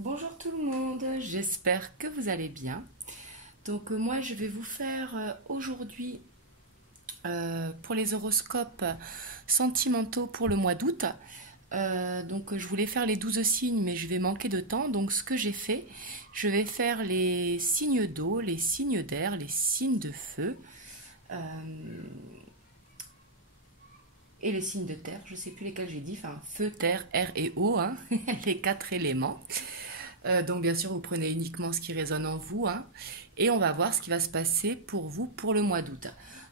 Bonjour tout le monde, j'espère que vous allez bien. Donc moi je vais vous faire aujourd'hui pour les horoscopes sentimentaux pour le mois d'août. Donc je voulais faire les 12 signes mais je vais manquer de temps. Donc ce que j'ai fait, je vais faire les signes d'eau, les signes d'air, les signes de feu et les signes de terre. Je ne sais plus lesquels j'ai dit, enfin feu, terre, air et eau, hein, les 4 éléments. Donc bien sûr, vous prenez uniquement ce qui résonne en vous, hein, et on va voir ce qui va se passer pour vous pour le mois d'août.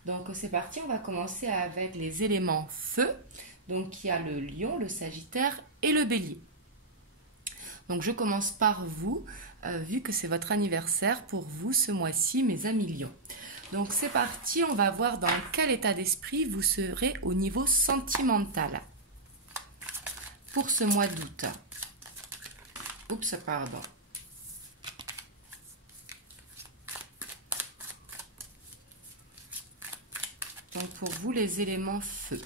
Donc c'est parti, on va commencer avec les éléments feu. Donc il y a le lion, le sagittaire et le bélier. Donc je commence par vous, vu que c'est votre anniversaire pour vous ce mois-ci, mes amis lions. Donc c'est parti, on va voir dans quel état d'esprit vous serez au niveau sentimental pour ce mois d'août. Oups, pardon. Donc pour vous, les éléments feu.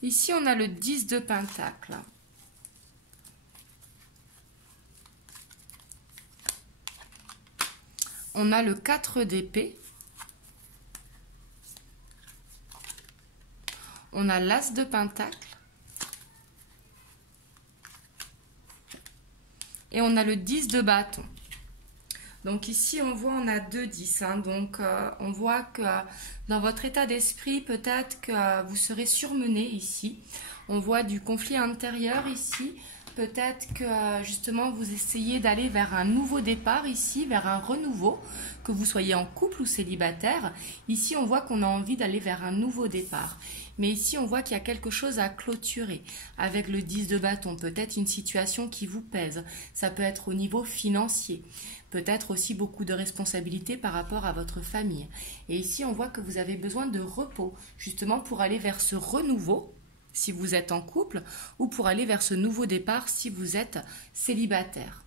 Ici, on a le 10 de Pentacle. On a le 4 d'épée. On a l'As de Pentacle. Et on a le 10 de bâton. Donc ici, on voit, on a 2 10. Hein, donc, on voit que dans votre état d'esprit, peut-être que vous serez surmené ici. On voit du conflit intérieur ici. Peut-être que justement, vous essayez d'aller vers un nouveau départ ici, vers un renouveau, que vous soyez en couple ou célibataire. Ici, on voit qu'on a envie d'aller vers un nouveau départ. Mais ici, on voit qu'il y a quelque chose à clôturer avec le 10 de bâton. Peut-être une situation qui vous pèse. Ça peut être au niveau financier. Peut-être aussi beaucoup de responsabilités par rapport à votre famille. Et ici, on voit que vous avez besoin de repos, justement pour aller vers ce renouveau, si vous êtes en couple, ou pour aller vers ce nouveau départ si vous êtes célibataire.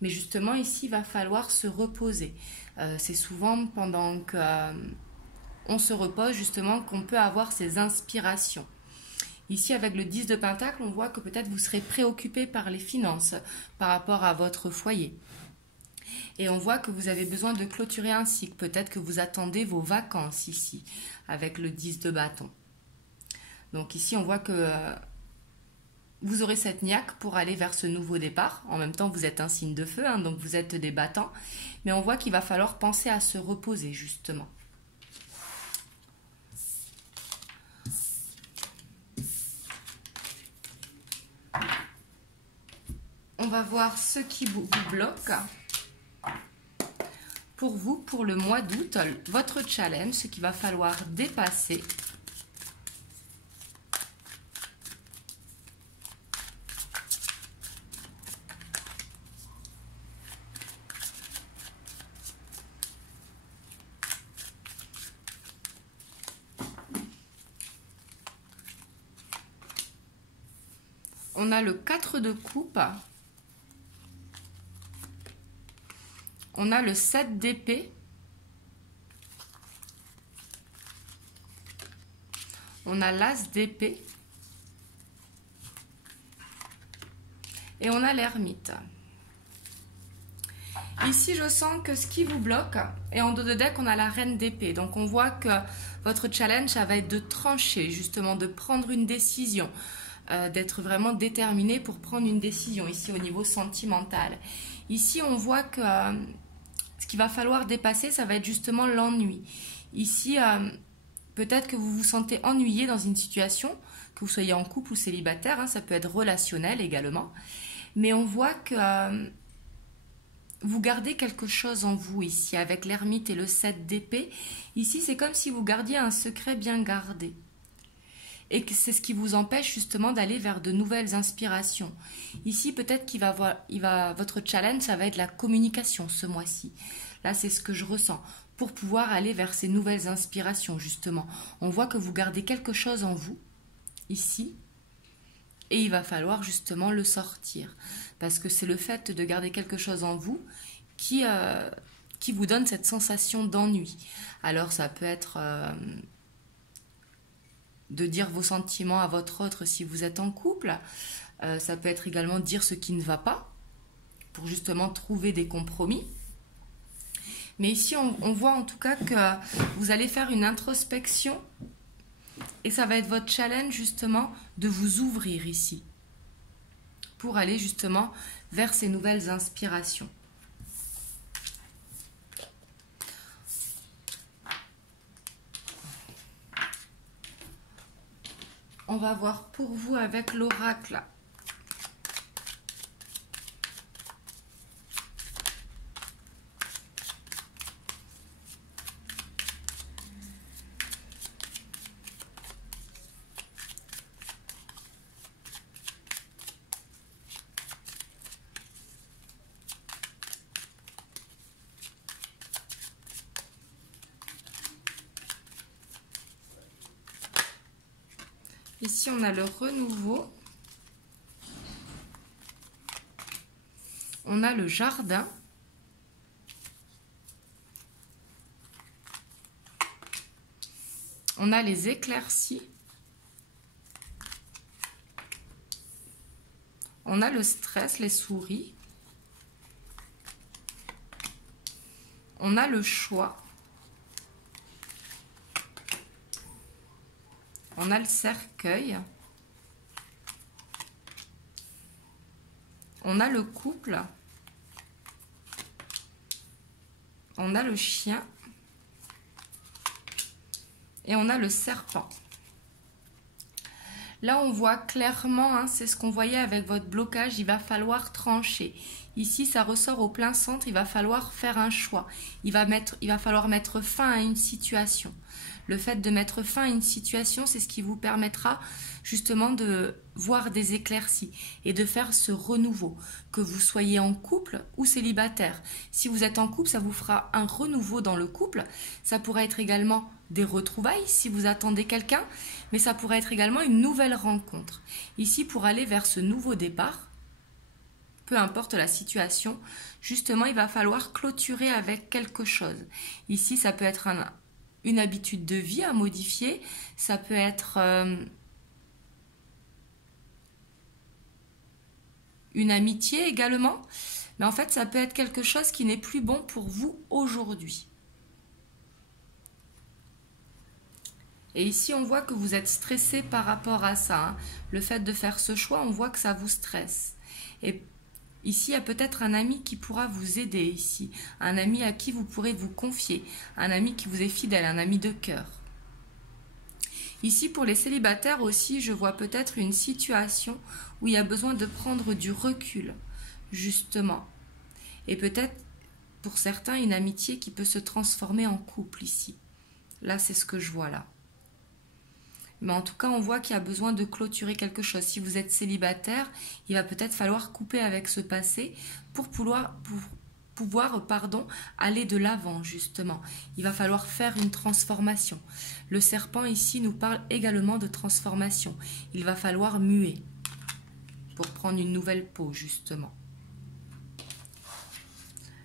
Mais justement, ici, il va falloir se reposer. C'est souvent pendant qu'on se repose, justement, qu'on peut avoir ces inspirations. Ici, avec le 10 de Pentacle, on voit que peut-être vous serez préoccupé par les finances, par rapport à votre foyer. Et on voit que vous avez besoin de clôturer un cycle. Peut-être que vous attendez vos vacances ici, avec le 10 de bâton. Donc ici, on voit que vous aurez cette niaque pour aller vers ce nouveau départ. En même temps, vous êtes un signe de feu, hein, donc vous êtes des battants. Mais on voit qu'il va falloir penser à se reposer, justement. On va voir ce qui vous bloque pour vous, pour le mois d'août, votre challenge, ce qu'il va falloir dépasser. On a le 4 de coupe. On a le 7 d'épée. On a l'As d'épée. Et on a l'ermite. Ici, je sens que ce qui vous bloque, et en dos de deck, on a la reine d'épée. Donc, on voit que votre challenge, ça va être de trancher, justement, de prendre une décision, d'être vraiment déterminé pour prendre une décision, ici, au niveau sentimental. Ici, on voit que ce qu'il va falloir dépasser, ça va être justement l'ennui. Ici, peut-être que vous vous sentez ennuyé dans une situation, que vous soyez en couple ou célibataire, hein, ça peut être relationnel également. Mais on voit que vous gardez quelque chose en vous ici, avec l'ermite et le 7 d'épée. Ici, c'est comme si vous gardiez un secret bien gardé. Et que c'est ce qui vous empêche justement d'aller vers de nouvelles inspirations. Ici, peut-être votre challenge, ça va être la communication ce mois-ci. Là, c'est ce que je ressens. Pour pouvoir aller vers ces nouvelles inspirations, justement. On voit que vous gardez quelque chose en vous, ici. et il va falloir justement le sortir. Parce que c'est le fait de garder quelque chose en vous qui vous donne cette sensation d'ennui. Alors ça peut être de dire vos sentiments à votre autre si vous êtes en couple. Ça peut être également dire ce qui ne va pas pour justement trouver des compromis. Mais ici, on voit en tout cas que vous allez faire une introspection et ça va être votre challenge justement de vous ouvrir ici pour aller justement vers ces nouvelles inspirations. On va voir pour vous avec l'oracle. Ici, on a le renouveau. On a le jardin. On a les éclaircies. On a le stress, les souris. On a le choix. On a le cercueil. On a le couple. On a le chien. Et on a le serpent. Là, on voit clairement, hein, c'est ce qu'on voyait avec votre blocage, il va falloir trancher. Ici, ça ressort au plein centre, il va falloir faire un choix. Il va falloir mettre fin à une situation. Le fait de mettre fin à une situation, c'est ce qui vous permettra justement de voir des éclaircies et de faire ce renouveau, que vous soyez en couple ou célibataire. Si vous êtes en couple, ça vous fera un renouveau dans le couple. Ça pourrait être également des retrouvailles si vous attendez quelqu'un, mais ça pourrait être également une nouvelle rencontre. Ici, pour aller vers ce nouveau départ, peu importe la situation, justement, il va falloir clôturer avec quelque chose. Ici, ça peut être une habitude de vie à modifier, ça peut être une amitié également, mais en fait, ça peut être quelque chose qui n'est plus bon pour vous aujourd'hui. Et ici, on voit que vous êtes stressé par rapport à ça. Hein. Le fait de faire ce choix, on voit que ça vous stresse. Et ici, il y a peut-être un ami qui pourra vous aider ici. Un ami à qui vous pourrez vous confier. Un ami qui vous est fidèle, un ami de cœur. Ici, pour les célibataires aussi, je vois peut-être une situation où il y a besoin de prendre du recul, justement. Et peut-être, pour certains, une amitié qui peut se transformer en couple ici. Là, c'est ce que je vois là. Mais en tout cas, on voit qu'il y a besoin de clôturer quelque chose. Si vous êtes célibataire, il va peut-être falloir couper avec ce passé pour pouvoir aller de l'avant, justement. Il va falloir faire une transformation. Le serpent, ici, nous parle également de transformation. Il va falloir muer pour prendre une nouvelle peau, justement.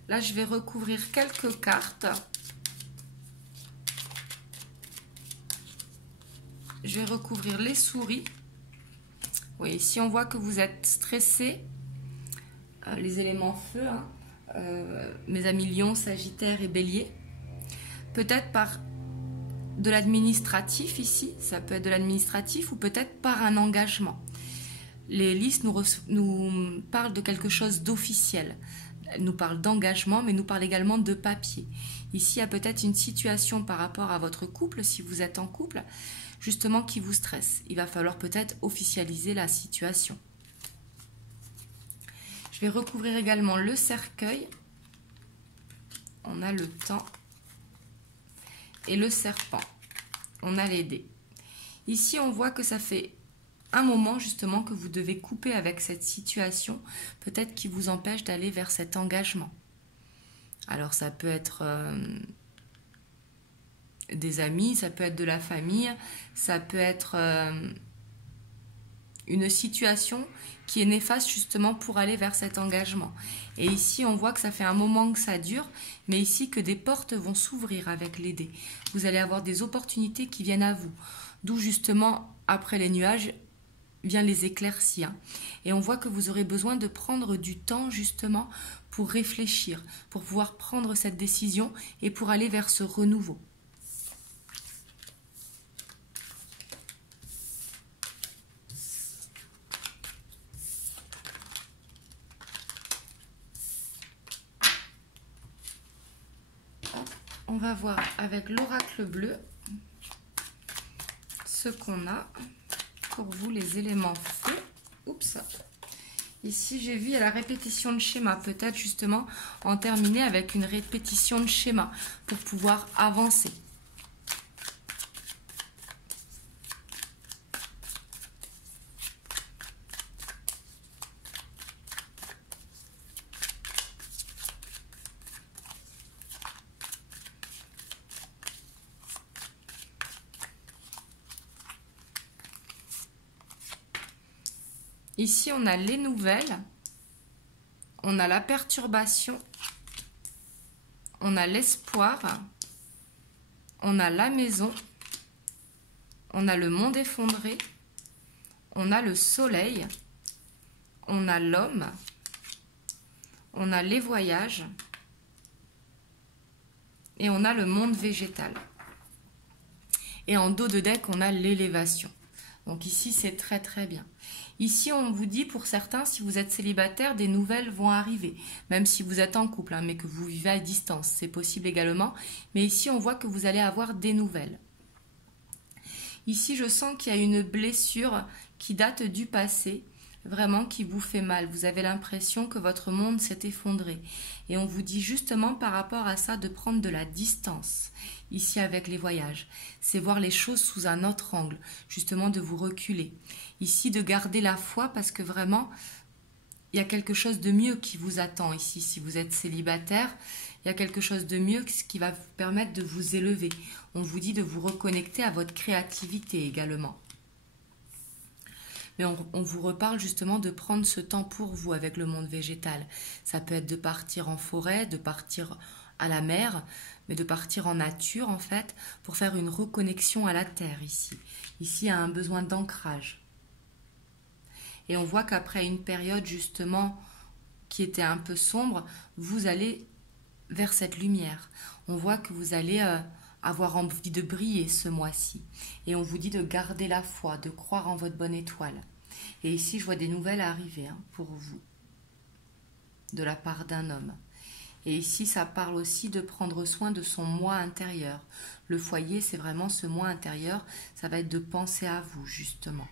Là, je vais recouvrir quelques cartes. Je vais recouvrir les souris. Oui, ici on voit que vous êtes stressé. Les éléments feu, hein. Mes amis lion, sagittaire et bélier. Peut-être par de l'administratif ici. Ça peut être de l'administratif ou peut-être par un engagement. Les listes nous parlent de quelque chose d'officiel. Elles nous parlent d'engagement, mais nous parlent également de papier. Ici, il y a peut-être une situation par rapport à votre couple, si vous êtes en couple, justement qui vous stresse. Il va falloir peut-être officialiser la situation. Je vais recouvrir également le cercueil. On a le temps. Et le serpent. On a les dés. Ici, on voit que ça fait un moment justement que vous devez couper avec cette situation, peut-être qui vous empêche d'aller vers cet engagement. Alors ça peut être des amis, ça peut être de la famille, ça peut être une situation qui est néfaste justement pour aller vers cet engagement. Et ici, on voit que ça fait un moment que ça dure, mais ici que des portes vont s'ouvrir avec les dés. Vous allez avoir des opportunités qui viennent à vous. D'où justement, après les nuages, vient les éclaircies. Et on voit que vous aurez besoin de prendre du temps justement pour réfléchir, pour pouvoir prendre cette décision et pour aller vers ce renouveau. On va voir avec l'oracle bleu ce qu'on a pour vous, les éléments feu. Oups. Ici, j'ai vu à la répétition de schéma. Peut-être justement en terminer avec une répétition de schéma pour pouvoir avancer. Ici, on a les nouvelles, on a la perturbation, on a l'espoir, on a la maison, on a le monde effondré, on a le soleil, on a l'homme, on a les voyages et on a le monde végétal. Et en dos de deck, on a l'élévation. Donc ici, c'est très très bien. Ici, on vous dit, pour certains, si vous êtes célibataire, des nouvelles vont arriver. Même si vous êtes en couple, mais que vous vivez à distance. C'est possible également. Mais ici, on voit que vous allez avoir des nouvelles. Ici, je sens qu'il y a une blessure qui date du passé, vraiment qui vous fait mal. Vous avez l'impression que votre monde s'est effondré. Et on vous dit justement par rapport à ça de prendre de la distance. Ici avec les voyages, c'est voir les choses sous un autre angle, justement de vous reculer. Ici de garder la foi parce que vraiment, il y a quelque chose de mieux qui vous attend ici. Si vous êtes célibataire, il y a quelque chose de mieux qui va vous permettre de vous élever. On vous dit de vous reconnecter à votre créativité également. Mais on vous reparle justement de prendre ce temps pour vous avec le monde végétal. Ça peut être de partir en forêt, de partir à la mer, mais de partir en nature en fait, pour faire une reconnexion à la terre ici. Ici, il y a un besoin d'ancrage. Et on voit qu'après une période justement qui était un peu sombre, vous allez vers cette lumière. On voit que vous allez avoir envie de briller ce mois-ci. Et on vous dit de garder la foi, de croire en votre bonne étoile. Et ici, je vois des nouvelles arriver pour vous, de la part d'un homme. Et ici, ça parle aussi de prendre soin de son moi intérieur. Le foyer, c'est vraiment ce moi intérieur. Ça va être de penser à vous, justement.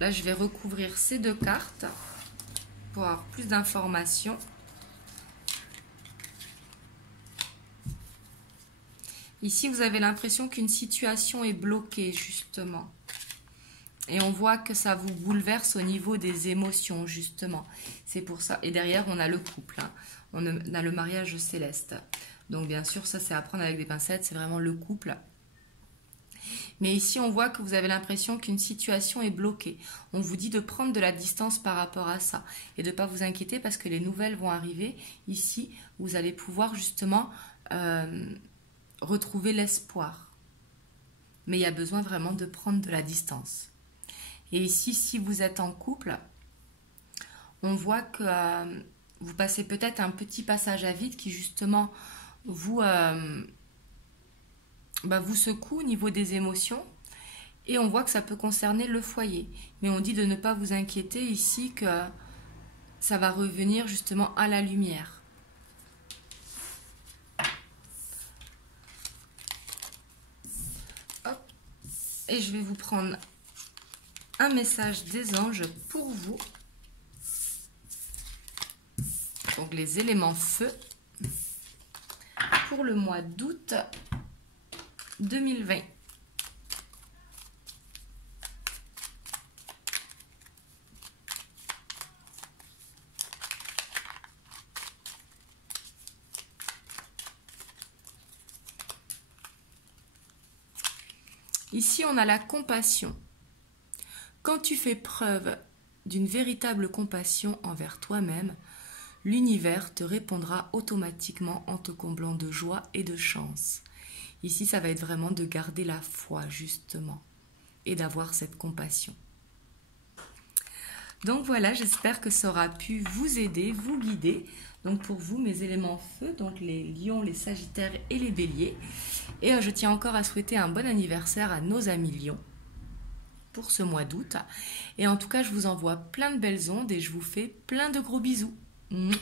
Là, je vais recouvrir ces deux cartes pour avoir plus d'informations. Ici, vous avez l'impression qu'une situation est bloquée, justement. Et on voit que ça vous bouleverse au niveau des émotions, justement. C'est pour ça. Et derrière, on a le couple. On a le mariage céleste. Donc, bien sûr, ça, c'est à prendre avec des pincettes. C'est vraiment le couple. Mais ici, on voit que vous avez l'impression qu'une situation est bloquée. On vous dit de prendre de la distance par rapport à ça. Et de ne pas vous inquiéter parce que les nouvelles vont arriver. Ici, vous allez pouvoir, justement, retrouver l'espoir. Mais il y a besoin vraiment de prendre de la distance. Et ici, si vous êtes en couple, on voit que vous passez peut-être un petit passage à vide qui justement vous secoue au niveau des émotions. Et on voit que ça peut concerner le foyer. Mais on dit de ne pas vous inquiéter ici que ça va revenir justement à la lumière. Hop. Et je vais vous prendre un message des anges pour vous. Donc les éléments feu pour le mois d'août 2020. Ici, on a la compassion. Quand tu fais preuve d'une véritable compassion envers toi-même, l'univers te répondra automatiquement en te comblant de joie et de chance. Ici, ça va être vraiment de garder la foi, justement, et d'avoir cette compassion. Donc voilà, j'espère que ça aura pu vous aider, vous guider. Donc pour vous, mes éléments feu, donc les lions, les sagittaires et les béliers. Et je tiens encore à souhaiter un bon anniversaire à nos amis lions pour ce mois d'août. Et en tout cas, je vous envoie plein de belles ondes et je vous fais plein de gros bisous. Mouah.